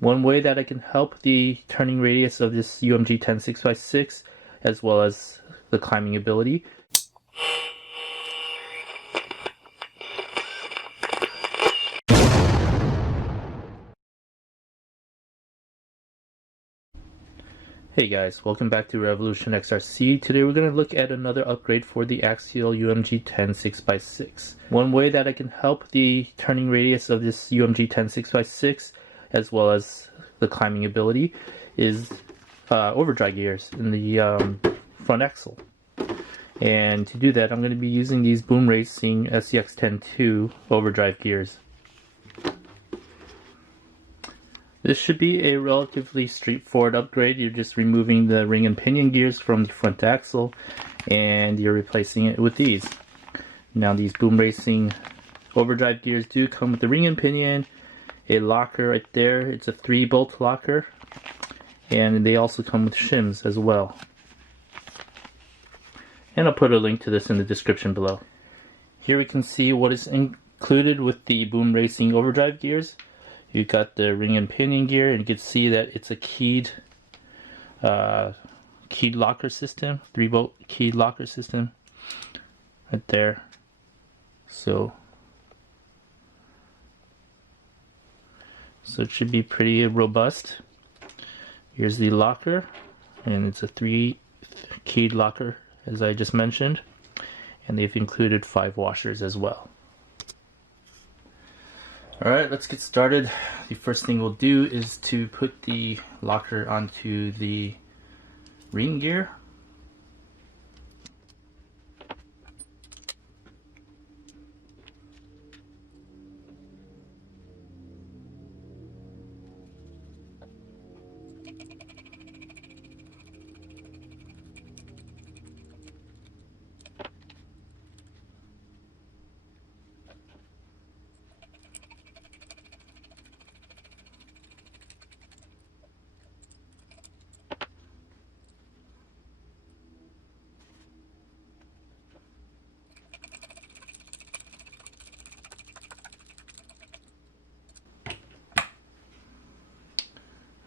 One way that I can help the turning radius of this UMG10 6x6 as well as the climbing ability. Hey guys, welcome back to Revolution XRC. Today we're going to look at another upgrade for the Axial UMG10 6x6. One way that I can help the turning radius of this UMG10 6x6 as well as the climbing ability is overdrive gears in the front axle. And to do that I'm going to be using these Boom Racing SCX-10-2 overdrive gears. This should be a relatively straightforward upgrade. You're just removing the ring and pinion gears from the front axle and you're replacing it with these. Now these Boom Racing overdrive gears do come with the ring and pinion, a locker right there. It's a 3-bolt locker, and they also come with shims as well. And I'll put a link to this in the description below. Here we can see what is included with the Boom Racing overdrive gears. You've got the ring and pinion gear, and you can see that it's a keyed locker system, 3-bolt keyed locker system right there. So it should be pretty robust. Here's the locker, and it's a 3-keyed locker as I just mentioned, and they've included 5 washers as well. Alright, let's get started. The first thing we'll do is to put the locker onto the ring gear.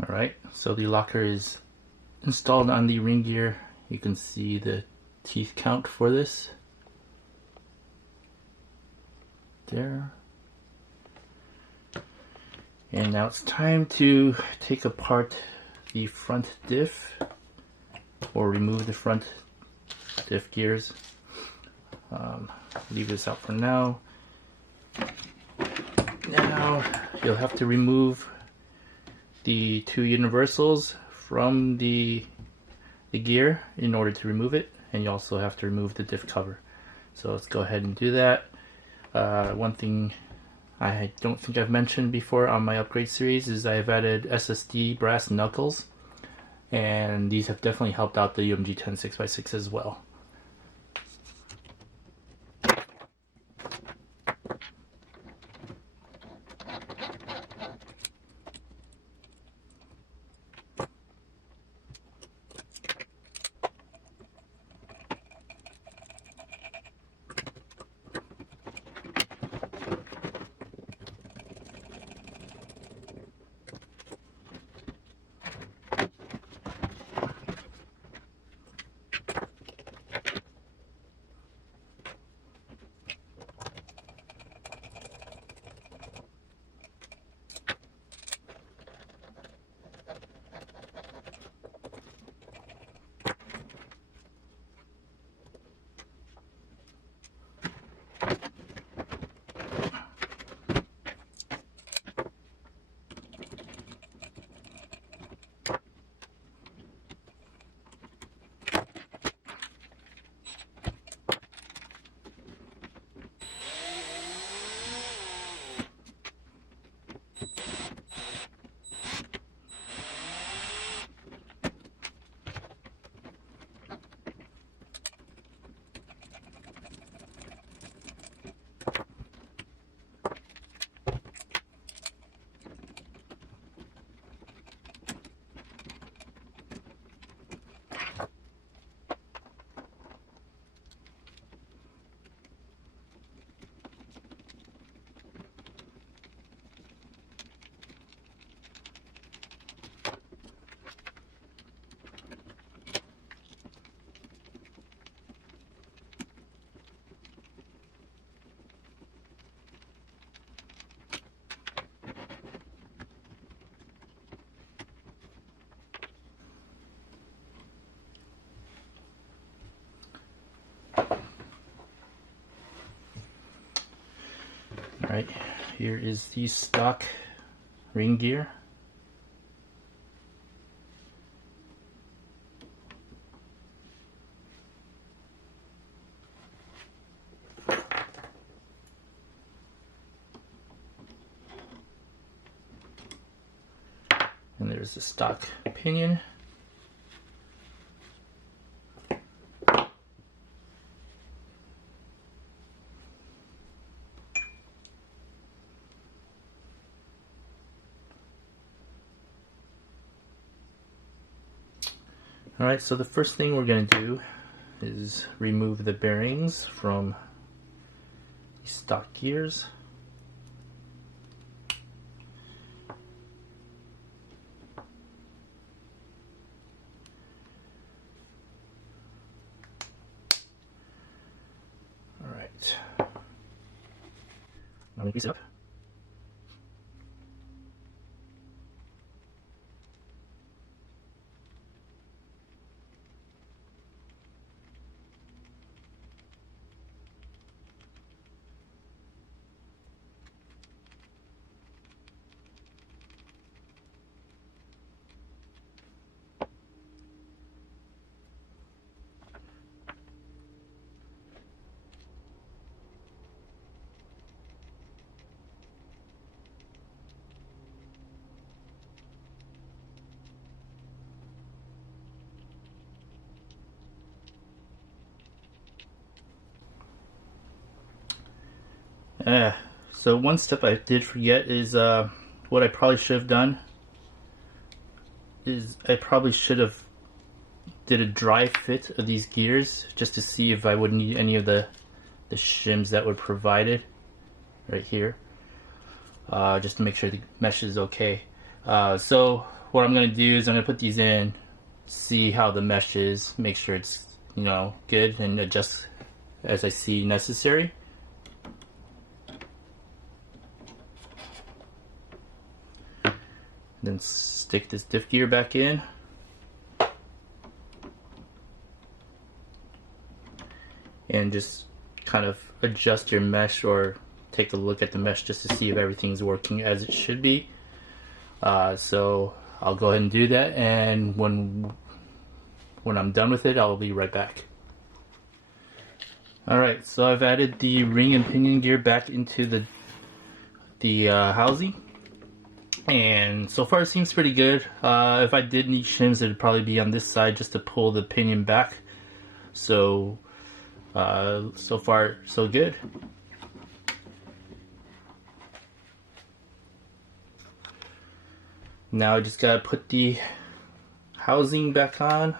Alright, so the locker is installed on the ring gear. You can see the teeth count for this. There. And now it's time to take apart the front diff, or remove the front diff gears. Leave this out for now. Now you'll have to remove the 2 universals from the gear in order to remove it, and you also have to remove the diff cover. So let's go ahead and do that. One thing I don't think I've mentioned before on my upgrade series is I've added SSD brass knuckles, and these have definitely helped out the UMG10 6x6 as well. Alright, here is the stock ring gear. And there's the stock pinion. Alright, so the first thing we're going to do is remove the bearings from the stock gears. Alright, I'm going to grease it up. So one step I did forget is what I probably should have done is I probably should have did a dry fit of these gears just to see if I would need any of the shims that were provided right here, just to make sure the mesh is okay. So what I'm going to do is I'm going to put these in, see how the mesh is, make sure it's, you know, good, and adjust as I see necessary. Then stick this diff gear back in. And just kind of adjust your mesh or take a look at the mesh just to see if everything's working as it should be. So I'll go ahead and do that, and when I'm done with it, I'll be right back. Alright, so I've added the ring and pinion gear back into the housing. And so far it seems pretty good. If I did need shims, it would probably be on this side just to pull the pinion back. So, so far so good. Now I just gotta put the housing back on.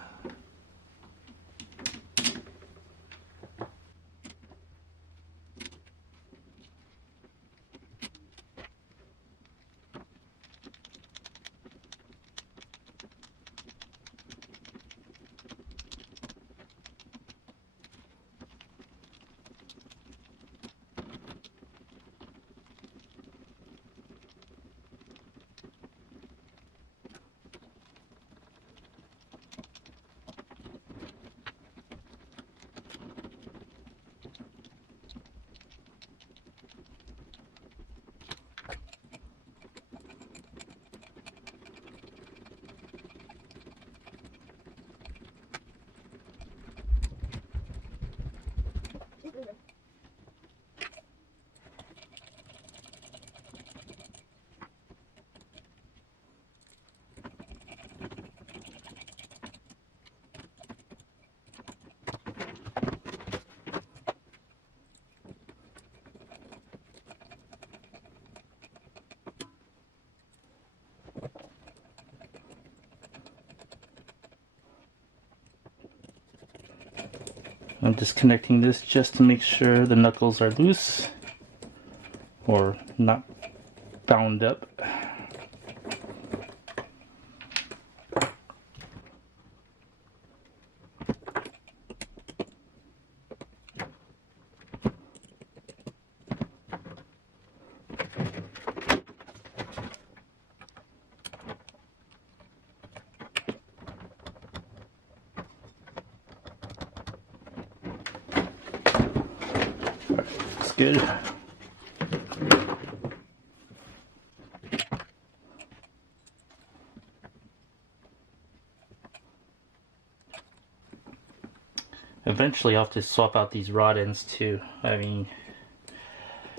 I'm disconnecting this just to make sure the knuckles are loose or not bound up. Good. Eventually I'll have to swap out these rod ends too. I mean,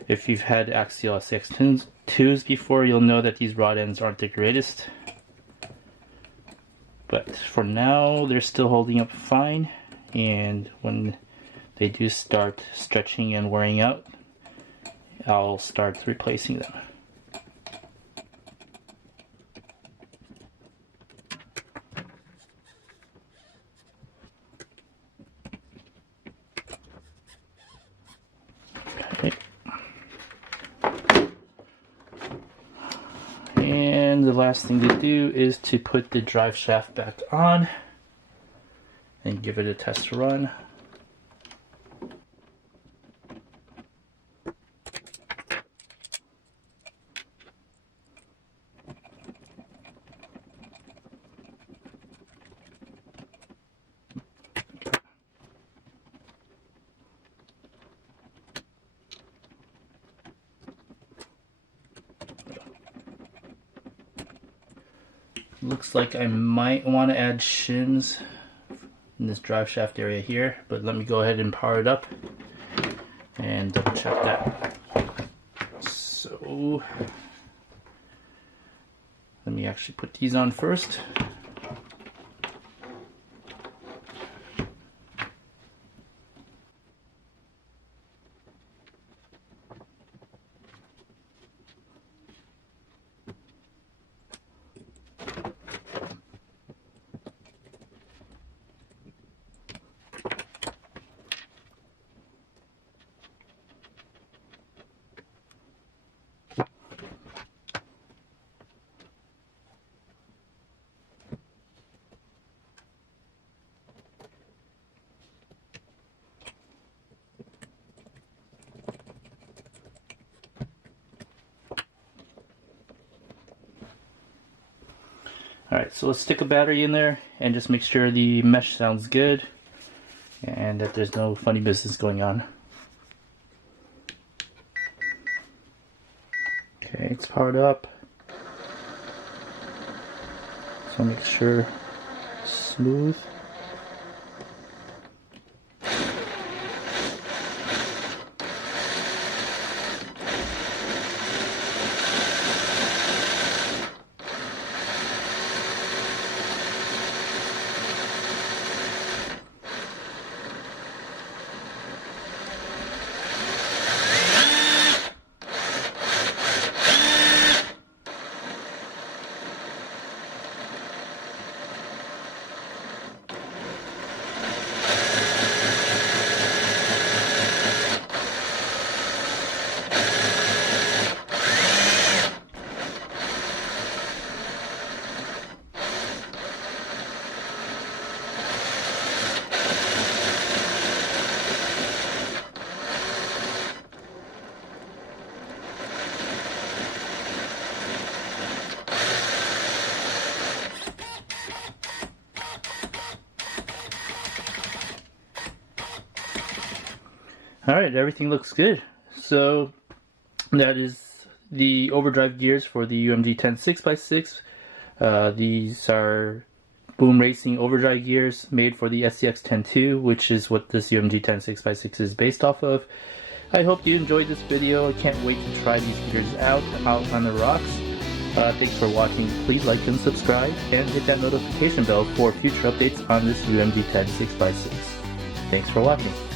if you've had Axial SX2s before, you'll know that these rod ends aren't the greatest. But for now, they're still holding up fine, and when they do start stretching and wearing out, I'll start replacing them. Okay. And the last thing to do is to put the drive shaft back on and give it a test run. Looks like I might want to add shims in this drive shaft area here, but let me go ahead and power it up and double check that. So let me actually put these on first. Alright, so let's stick a battery in there and just make sure the mesh sounds good and that there's no funny business going on. Okay, it's powered up. So make sure it's smooth. Alright, everything looks good. So that is the overdrive gears for the UMG10 6x6. These are boom racing overdrive gears made for the SCX-10 which is what this UMG10 6x6 is based off of. I hope you enjoyed this video. I can't wait to try these gears out on the rocks. Thanks for watching. Please like and subscribe and hit that notification bell for future updates on this UMG10 6x6. Thanks for watching.